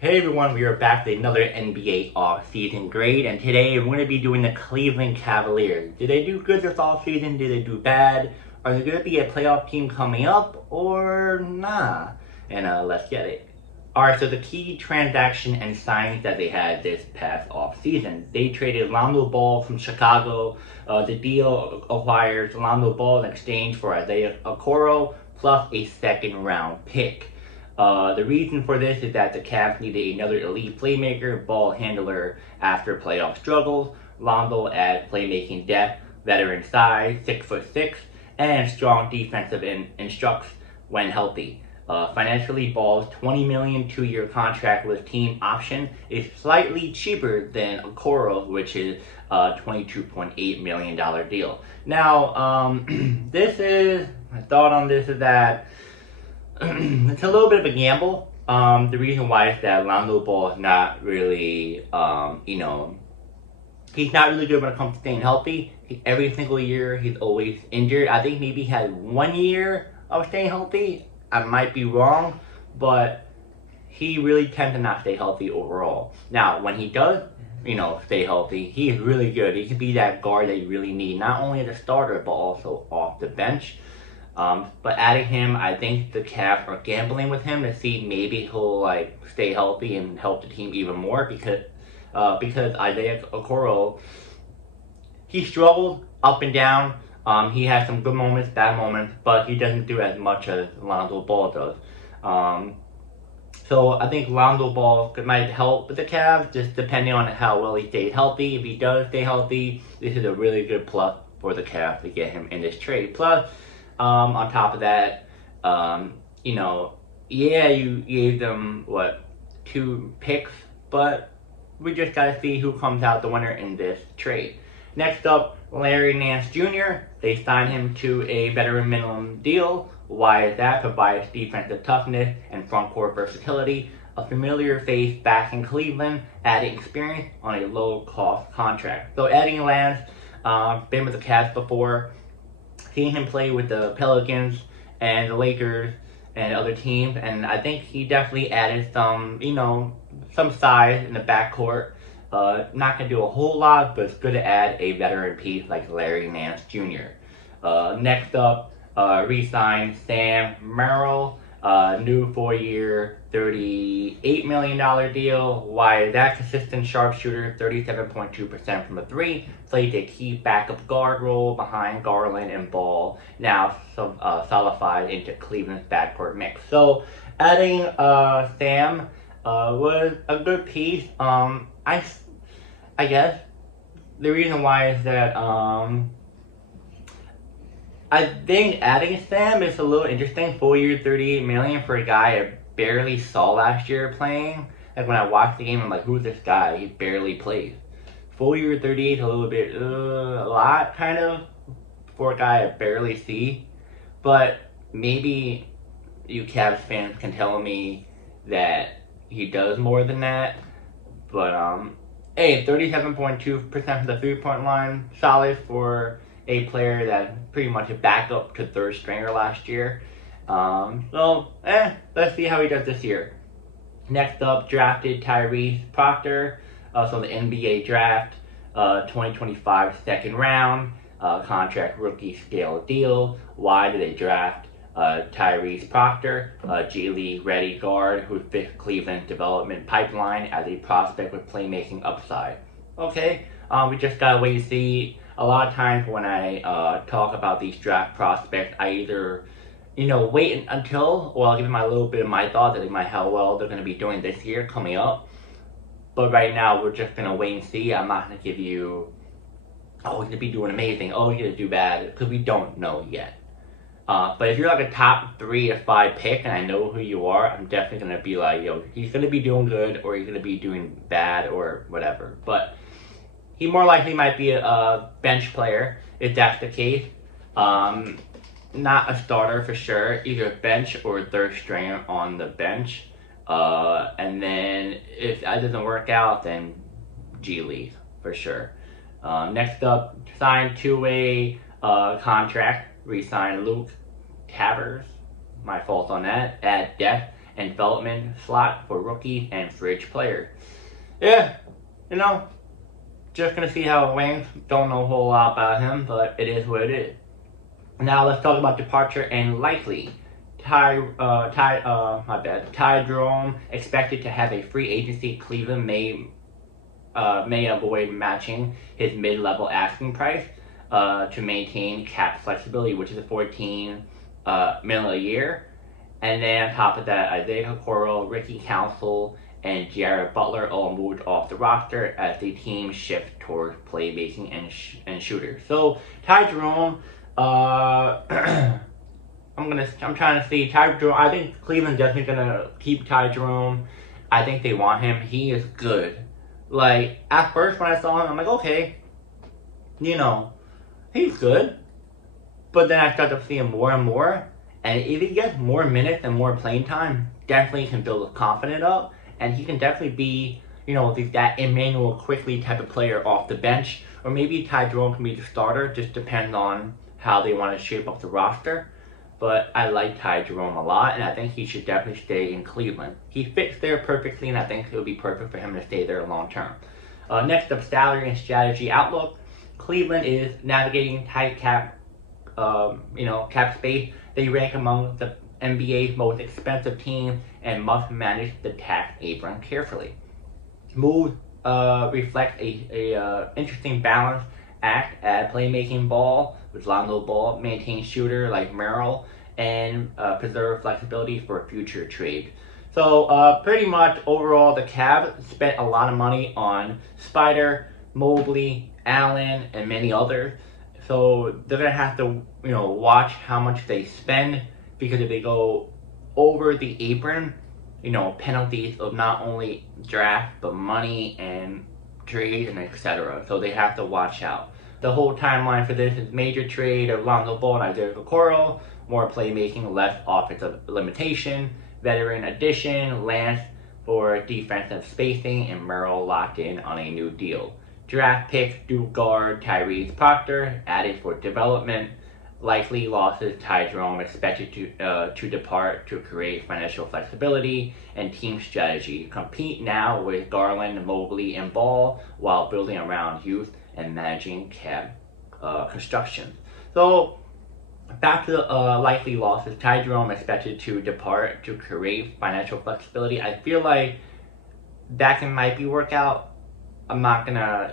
Hey everyone, we are back with another NBA off-season grade, and today we're going to be doing the Cleveland Cavaliers. Did they do good this off-season? Did they do bad? Are they going to be a playoff team coming up, or nah? And let's get it. Alright, so the key transaction and signings that they had this past off-season. They traded Lonzo Ball from Chicago. The deal acquires Lonzo Ball in exchange for Isaiah Okoro plus a second-round pick. The reason for this is that the Cavs needed another elite playmaker, ball handler after playoff struggles. Lonzo adds playmaking depth, veteran size, 6'6", and strong defensive instructs when healthy. Financially, Ball's $20 million two-year contract with team option is slightly cheaper than Okoro, which is a $22.8 million deal. Now, my thought on this is that it's a little bit of a gamble. The reason why is that Lonzo Ball is not really, he's not really good when it comes to staying healthy. Every single year, he's always injured. I think maybe he had 1 year of staying healthy. I might be wrong, but he really tends to not stay healthy overall. Now, when he does, stay healthy, he's really good. He can be that guard that you really need, not only as a starter, but also off the bench. But adding him, I think the Cavs are gambling with him to see maybe he'll stay healthy and help the team even more because Isaiah Okoro, he struggled up and down. He has some good moments, bad moments, but he doesn't do as much as Lonzo Ball does. So I think Lonzo Ball might help with the Cavs, just depending on how well he stays healthy. If he does stay healthy, this is a really good plus for the Cavs to get him in this trade. Plus, on top of that, you gave them, 2 picks, but we just gotta see who comes out the winner in this trade. Next up, Larry Nance Jr. They signed him to a veteran minimum deal. Why is that? Provides defensive toughness and front court versatility. A familiar face back in Cleveland, adding experience on a low-cost contract. So adding Lance, been with the Cavs before. Seeing him play with the Pelicans and the Lakers and other teams, and I think he definitely added some size in the backcourt. Not going to do a whole lot, but it's good to add a veteran piece like Larry Nance Jr. Next up, re-signed Sam Merrill, new 4-year, $38 million deal. Why is that? Consistent sharpshooter, 37.2% from the 3. Plays a key backup guard role behind Garland and Ball. Now solidified into Cleveland's backcourt mix. So adding Sam was a good piece. I guess the reason why is that I think adding Sam is a little interesting. 4-year, $38 million for a guy I barely saw last year playing. Like when I watched the game, I'm like, who's this guy? He barely plays. 4-year, 38 is a little bit a lot, kind of, for a guy I barely see. But maybe you Cavs fans can tell me that he does more than that. But hey, 37.2% from the 3-point line, solid for a player that pretty much a backup to third stringer last year. Let's see how he does this year. Next up, drafted Tyrese Proctor. So the NBA draft, 2025 second round, contract rookie scale deal. Why did they draft Tyrese Proctor, G League ready guard who fits Cleveland's development pipeline as a prospect with playmaking upside? Okay, we just gotta wait and see. A lot of times when I talk about these draft prospects, I either wait until, or I'll give them a little bit of my thoughts on how well they're going to be doing this year coming up. But right now, we're just going to wait and see. I'm not going to give you, oh, he's going to be doing amazing, oh, he's going to do bad, because we don't know yet. But if you're like a top 3 to 5 pick, and I know who you are, I'm definitely going to be like, he's going to be doing good, or he's going to be doing bad, or whatever. But he more likely might be a bench player, if that's the case. Not a starter for sure, either bench or third stringer on the bench. And then if that doesn't work out, then G League for sure. Next up, signed to a contract, re-signed Luke Tavers. My fault on that. Add depth and development slot for rookie and fridge player. Yeah, just gonna see how it wins. Don't know a whole lot about him, but it is what it is. Now let's talk about departure and likely. Ty Jerome expected to have a free agency. Cleveland may avoid matching his mid-level asking price to maintain cap flexibility, which is a $14 million a year. And then on top of that, Isaiah Okoro, Ricky Council, and Jared Butler all moved off the roster as the team shift towards playmaking and shooters. So Ty Jerome, I'm trying to see Ty Jerome. I think Cleveland's definitely gonna keep Ty Jerome. I think they want him. He is good. Like at first when I saw him, I'm like, okay, he's good. But then I started to see him more and more. And if he gets more minutes and more playing time, definitely can build his confidence up. And he can definitely be, that Emmanuel Quickly type of player off the bench. Or maybe Ty Jerome can be the starter, just depends on how they want to shape up the roster. But I like Ty Jerome a lot, and I think he should definitely stay in Cleveland. He fits there perfectly, and I think it would be perfect for him to stay there long term. Next up, salary and strategy outlook. Cleveland is navigating tight cap space. They rank among the NBA's most expensive teams and must manage the tax apron carefully. Moves reflect a interesting balance act at playmaking ball with Lonzo Ball, maintain shooter like Merrill, and preserve flexibility for future trade. So pretty much overall, the Cavs spent a lot of money on Spider, Mobley, Allen, and many others. So they're gonna have to, watch how much they spend, because if they go over the apron, penalties of not only draft but money and trade and etc. So they have to watch out. The whole timeline for this is major trade of Lonzo Ball and Isaiah Okoro, more playmaking, less offensive limitation, veteran addition, Lance for defensive spacing, and Merrill locked in on a new deal. Draft pick, Duke guard Tyrese Proctor added for development. Likely losses, Ty Jerome expected to depart to create financial flexibility and team strategy. Compete now with Garland, Mobley, and Ball while building around youth and managing cap construction. So back to the likely losses, Ty Jerome expected to depart to create financial flexibility. I feel like that might be work out. I'm not gonna,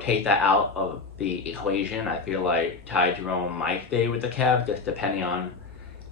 take that out of the equation. I feel like Ty Jerome might stay with the Cavs, just depending on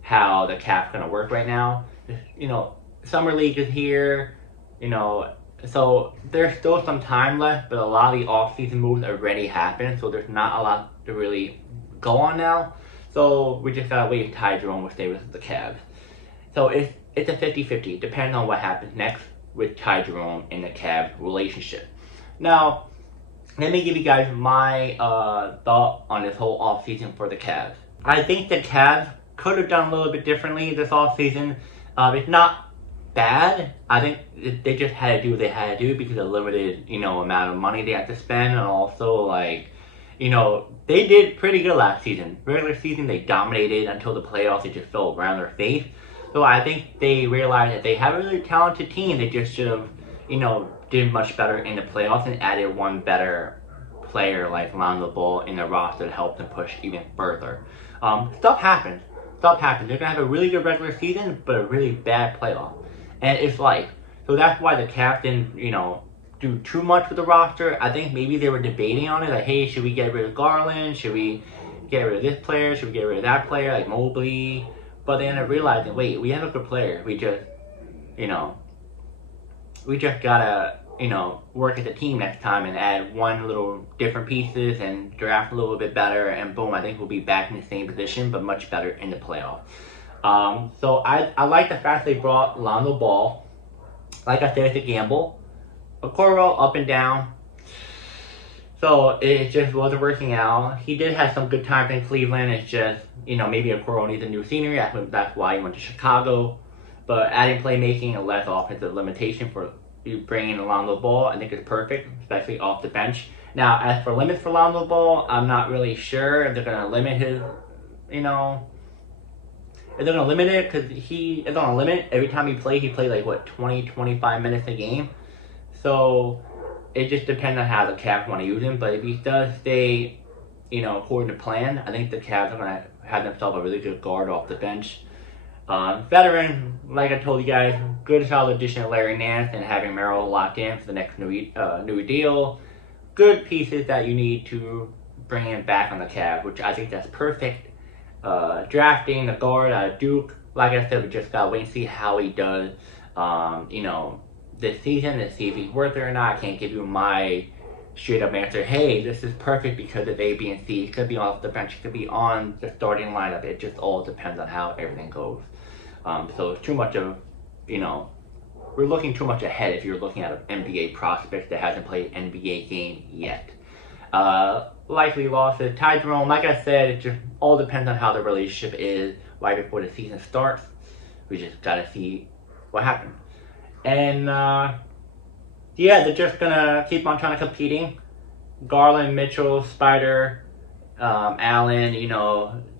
how the cap's gonna work right now. Summer league is here, so there's still some time left, but a lot of the off-season moves already happened, so there's not a lot to really go on now. So we just gotta wait if Ty Jerome will stay with the Cavs. So it's a 50-50, depending on what happens next with Ty Jerome and the Cavs relationship. Now, let me give you guys my thought on this whole offseason for the Cavs. I think the Cavs could have done a little bit differently this offseason. It's not bad. I think they just had to do what they had to do because of the limited, amount of money they had to spend, and also they did pretty good last season. Regular season, they dominated until the playoffs. They just fell around their face. So I think they realized that they have a really talented team. They just should have, did much better in the playoffs and added one better player like Lonzo Ball in the roster to help them push even further. Stuff happens. They're going to have a really good regular season, but a really bad playoff. And it's life. So that's why the Cavs didn't, do too much with the roster. I think maybe they were debating on it. Like, hey, should we get rid of Garland? Should we get rid of this player? Should we get rid of that player, like Mobley? But they ended up realizing, wait, we have a good player. We just gotta, work as a team next time and add one little different pieces and draft a little bit better, and boom, I think we'll be back in the same position, but much better in the playoffs. So I like the fact they brought Lonzo Ball. Like I said, it's a gamble. Okoro up and down. So it just wasn't working out. He did have some good times in Cleveland. It's just, maybe Okoro needs a new scenery. That's why he went to Chicago. But adding playmaking and less offensive limitation for you bringing Lonzo Ball, I think is perfect, especially off the bench. Now, as for limits for Lonzo Ball, I'm not really sure if they're going to limit his, Is it going to limit it? Because he is on a limit. Every time he plays like, what, 20, 25 minutes a game? So it just depends on how the Cavs want to use him. But if he does stay, according to plan, I think the Cavs are going to have themselves a really good guard off the bench. Veteran, like I told you guys, good solid addition to Larry Nance and having Merrill locked in for the next new deal. Good pieces that you need to bring him back on the Cavs, which I think that's perfect. Drafting the guard out of Duke, like I said, we just gotta wait and see how he does. This season to see if he's worth it or not. I can't give you my straight up answer. Hey, this is perfect because of A, B, and C. It could be off the bench. It could be on the starting lineup. It just all depends on how everything goes. So it's too much of, we're looking too much ahead if you're looking at an NBA prospect that hasn't played an NBA game yet. Likely losses. Ty Jerome, like I said, it just all depends on how the relationship is right before the season starts. We just gotta see what happens. And they're just gonna keep on trying to competing. Garland, Mitchell, Spider, Allen,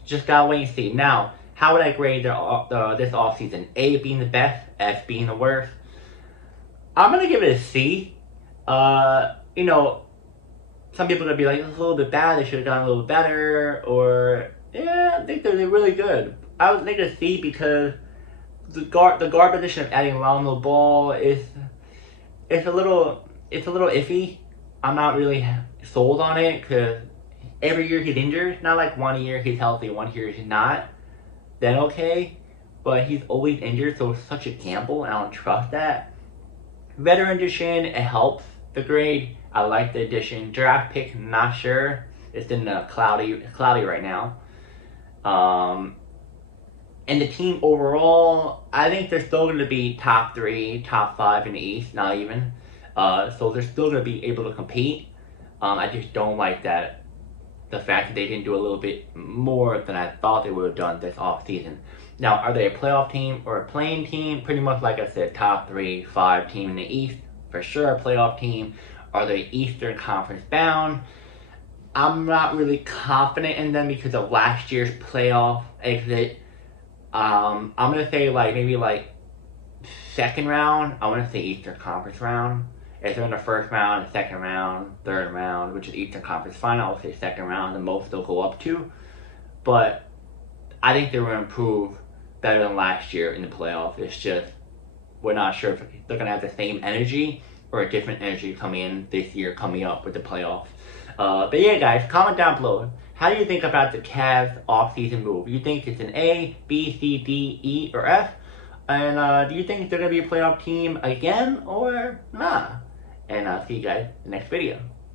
just gotta wait and see. Now, how would I grade this offseason? A being the best, S being the worst. I'm gonna give it a C. Some people are gonna be like, it's a little bit bad, they should have done a little better, or I think they're really good. I would think a C because the guard position of adding Lonzo Ball it's a little iffy. I'm not really sold on it because every year he's injured. Not like 1 year he's healthy, 1 year he's not. Then okay, but he's always injured, so it's such a gamble, and I don't trust that. Veteran addition, it helps the grade. I like the addition. Draft pick, not sure. It's in cloudy right now. And the team overall, I think they're still going to be top 3, top 5 in the East, not even. So they're still going to be able to compete. I just don't like the fact that they didn't do a little bit more than I thought they would have done this offseason. Now, are they a playoff team or a playing team? Pretty much like I said, top 3, 5 team in the East. For sure a playoff team. Are they Eastern Conference bound? I'm not really confident in them because of last year's playoff exit. I'm going to say maybe second round. I want to say Eastern Conference round. If they're in the first round, second round, third round, which is Eastern Conference final, I'll say second round, the most they'll go up to. But I think they will improve better than last year in the playoffs. It's just, we're not sure if they're going to have the same energy or a different energy coming in this year, coming up with the playoffs. But yeah, guys, comment down below. How do you think about the Cavs off-season move? You think it's an A, B, C, D, E, or F? And do you think they're going to be a playoff team again or nah? And I'll see you guys in the next video.